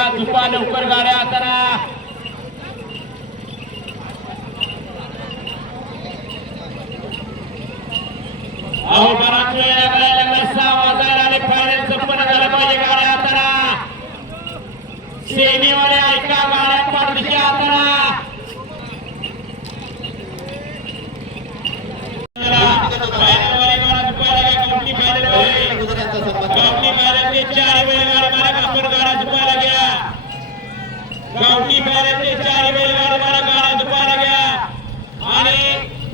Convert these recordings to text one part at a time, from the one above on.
करा दुपा लवकर गाड्या करा. अहो बराच वेळ लागला लागला सहा वाजायला आले. फायनल संपन्न पाहिजे गाड्या आता ऐका गाड्या पाठीशी आता फायनलवाले गाड्या दुपायला घ्या कवटी फायनलवाले गावठी बैलांचे चार बैलगाडी मारा कापूर गाड्या दुपायला घ्या गावठी बैलांचे चार बैलगाडी मारा गाड्या दुपायला घ्या आणि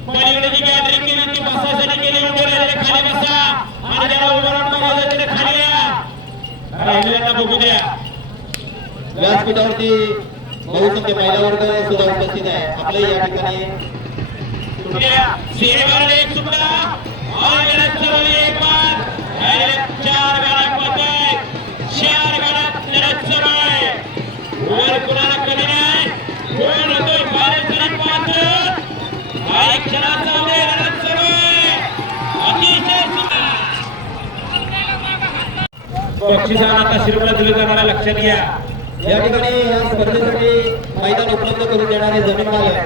पलीकडे जी गॅदरिंग केली ती बसासाठी केली उभे राहिले खाली बसा आणि ज्याला उभं राहून बघायचं त्याने खाली या राहिलेल्यांना बघू द्या व्यासपीठावरती बहुसंख्य महिला वर्ग सुद्धा उपस्थित आहे. आपले या ठिकाणी चार कुणाला कोण बक्षिसांना आता शिरवळ दिलं जाणार लक्षात घ्या. या ठिकाणी या स्पर्धेसाठी मैदान उपलब्ध करून देणारे जमीन मालक.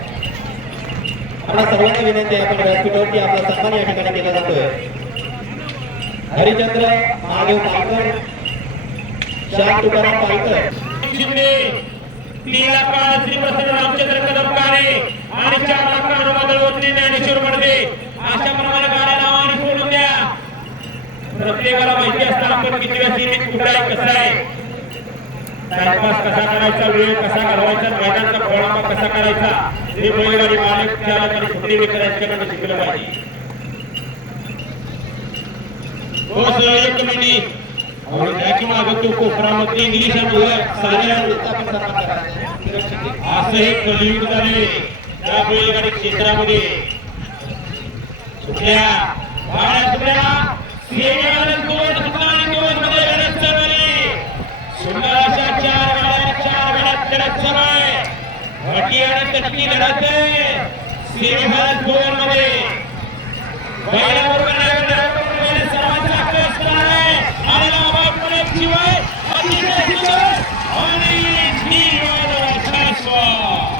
आपल्या सर्वांना विनंती आहे आपण व्यासपीठावरती आपला सन्मान या ठिकाणी केला जातोय. हरिचंद्र महादेव पालकर श्याम तुकाराम पालकर. शिंदे तीन लाखाला श्री प्रसन्न रामचंद्र कदम काळे आणि चार लाखाला बदलवत्री ज्ञानेश्वर मडदे अशा प्रमाणे गाड्या नावाने सोडून द्या. प्रत्येकाला माहिती असताना आपण किती वेळा कुठं आहे कसं आहे. टाइमपास कसा करायचा वेळ कसा घालवायचा मैदानचा खोळांबा कसा करायचा हे बैलगाडी मालक चालक आणि सुट्टी विक्रेते शिकलं पाहिजे. हो सहयोग कमिटी और त्याची मागं कोपरामध्ये इंग्लिश आणि साऱ्या आपण कलियुग झाले. त्या बैलगाडी क्षेत्रामध्ये. सुटल्या गाड्या सुटल्या सेवेवाले दोन सुटला आणि दोन मध्ये लढत चालू आहे. सुंदर अशा चार गाड्या चार गाड्यात लढत चालू आहे वटी आणि तटकी लढत आहे सेवेवाले दोन मध्ये बैलाबरोबर नागाबरोबर बैल सर्वांचा हक्क असणार आहे आणि लाभापुढे शिवाय अतिशय सुंदर आणि धीरवाद शाश्वत.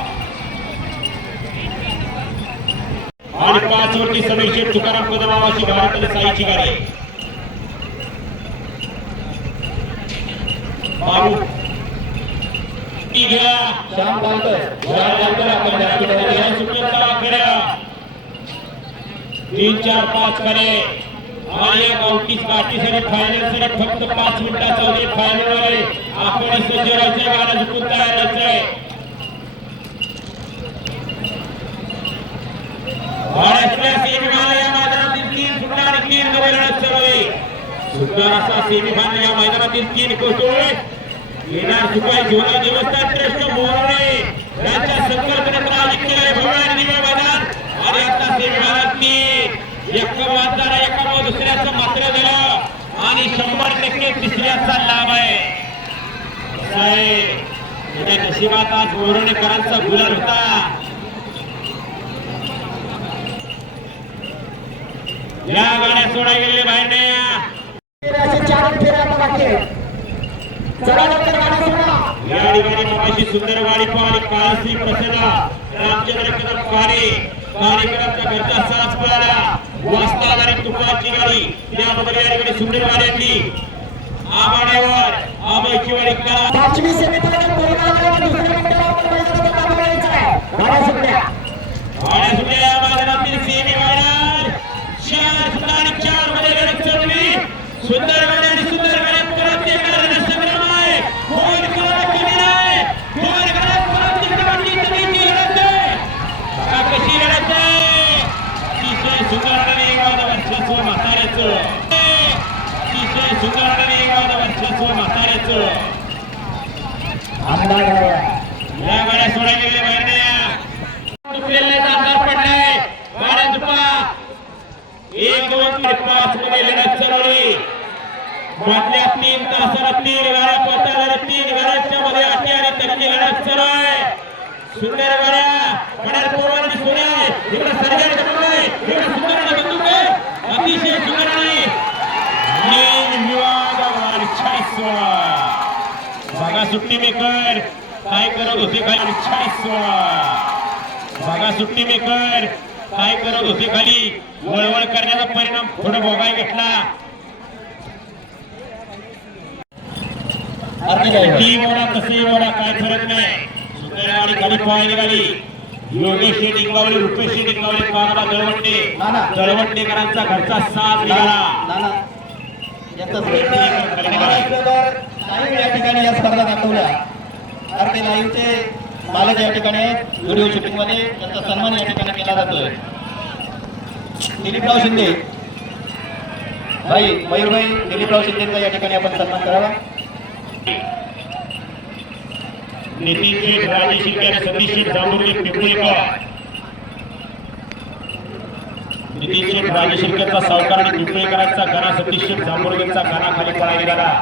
आणि पाच वरती समीक्षक तुकाराम कदमावाची गाडी आणि साईची गाडी बाबू ती घ्या श्याम पालकर चार नंबर आपण व्यासपीठावर या सुटलेला आखाड्या. तीन चार पाच करे आणि एक अवतीस गावठी काठीसाठी फायनलसाठी फक्त पाच मिनिटाचा वेळ फायनल आहे आपण सज्ज व्हायचंय गाड्या झुकून तयार व्हायचंय महाराष्ट्र सेमीफायनल या मैदानातील तीन सुटणार तीन मध्ये लढत चालू आहे सुंदर असा सेमीफायनल या मैदानातील तीन कोसोळे येणार सुपाय जीवना देवस्थान ट्रस्ट मोहरे यांच्या संकल्पनेतून आयोजित भव्य मैदान आणि आता वाजताना एका दुसऱ्याचं मात्र दिलं. आणि शंभर टक्के तिसऱ्याचा लाभ आहे. म्हणजे त्याच्या नशिबात आज गुलाल होता. या गाड्या सोडा गेलेले बाहेर नाही चला या ठिकाणी मोठी सुंदर गाडी पाहिली. काळश्री प्रसन्न रामचंद्र कदम पारे कार्यक्रमाच्या घरचा साज पळाला वास्ता गाडी तुपाची गाडी. त्यामध्ये या ठिकाणी सुंदर आणली. आबाड्यावर आबाईची वाडी करा. पाचवी सेमीफायनल पूर्ण झाल्यावर दुसऱ्या मिनिटाला आपण मैदानात दाखल व्हायचं आहे. गाड्या सुटल्या. गाड्या सुटल्या या मैदानातील सेमी फायनल चार सुद्धा आणि चारमध्ये लढत चालली सुंदर गाड्या आणि सुंदर गाड्या परत येणार रणसंग्राम आहे कोण कोणाला कमी नाही दोन गाड्या परत एकदा जिंकण्याची लढत आहे बघा कशी लढत आहे अतिशय सुंदर आणि एखादं वर्चस्व म्हाताऱ्याचं अतिशय सुंदर आणि एखादं वर्चस्व म्हाताऱ्याचं आमदार गाड्या. या गाड्या सोडा एक दोन तीन पाच मध्ये लढत चालवली मधल्या तीन तासाला तीन गाड्या पळतात आणि तीन गाड्यांच्या मध्ये अटी आणि तटकी लढत चालू आहे सुंदर गाड्या गाड्या पोरवाड आणि सोन्या आहे इकडे सर्जन ढकलून आहे इकडे सुंदर आणि बंदूक आहे अतिशय सुंदर आणि निर्विवाद वर्चस्व बघा बघा सुट्टी मेकर. काय करत होते खाली? बघा सुट्टी मेकर. काय करत होते खाली? वळवळ करण्याचा परिणाम थोडं भोगाय घेतला. ती वडा तसे वडा काय फरक नाही. सुंदर गाडी खाली पाहिली गाडी योगेश डिंगावले रुपेश डिंगावले कानाडा दळवंडे. दळवंडेकरांचा घरचा साथ निघाला. लाईव्ह या ठिकाणी या स्पर्धा दाखवल्या. आरती लाईव्हचे मालक या ठिकाणी व्हिडिओ शूटिंग त्यांचा सन्मान या ठिकाणी केला जातोय. दिलीपराव शिंदे. भाई मयूरभाई दिलीपराव शिंदेचा या ठिकाणी आपण सन्मान करावा. नितीन शेठ राजेश सतीश शेठ जांभुर्गे पिंपळेकर. नितीन शेठ राजेशिरकरचा सावकार आणि पिंपळेकरांचा गाणा सतीश शेठ जांभुर्गेंचा गाणा खाली पळा निघाला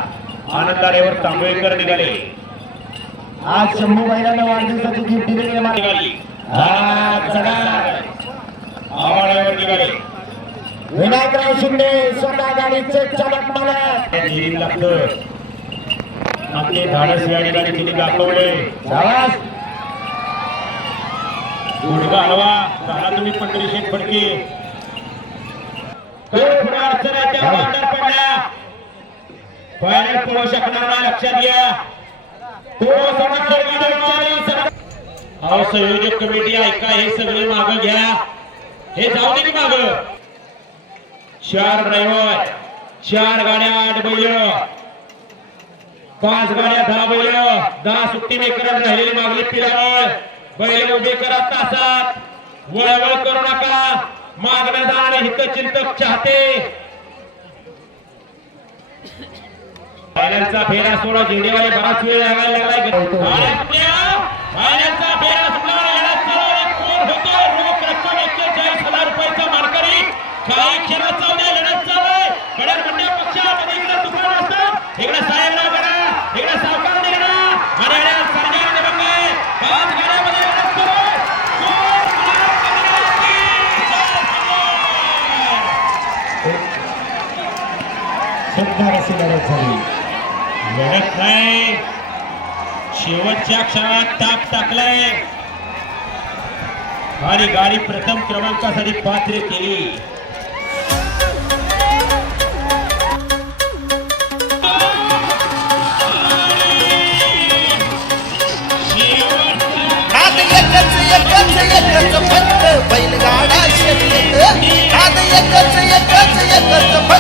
आनंदारेवर तांबेकर निघाले. आज शंभू महिलांना वाढदिवसाची गिफ्ट दिलेली आहे निघाली. आवाडावर निघाले. विनायकराव शिंदे स्वतः गाडीचे चालक मालक. दिली लागतं आपले धाडस या ठिकाणी तिने दाखवले. गुडगा हलवा झाला तुम्ही पंढरी शेठ फडके फायनल पळू शकणार नाही लक्षात घ्या. अहो संयोजक कमिटी ऐका हे सगळे माग घ्या. हे जाऊ दे माग. चार ड्रायव्हर चार गाड्या आठ बैल. पाच गाड्या दहा बैल. दहा सुट्टी मेकर राहिलेली मागली पिरावळ बैल उभे करा तासात. वळवळ करू नका. मागणं जाणे हित चिंतक चाहते. फायनलचा फेरा सोडा झेंडेवाले बराच वेळ लागायला लागलाय. फायनलचा फेरा सुटल्यावर लढत कोण होतो? रोख रक्कम एक्केचाळीस हजार रुपयाचा मानकरी काही लढत पक्षामध्ये इकडे दुकान असतं. इकडे साहेबराव गडा इकडे सावकार आणि सरकार पाच गाड्यामध्ये लढत सुंदर अशी लढत झाली. लढत नाही. शेवटच्या क्षणात ताप टाकलाय. आणि गाडी प्रथम क्रमांकासाठी पात्र केली. बैलगाडा शर्यत एकच एकच एकच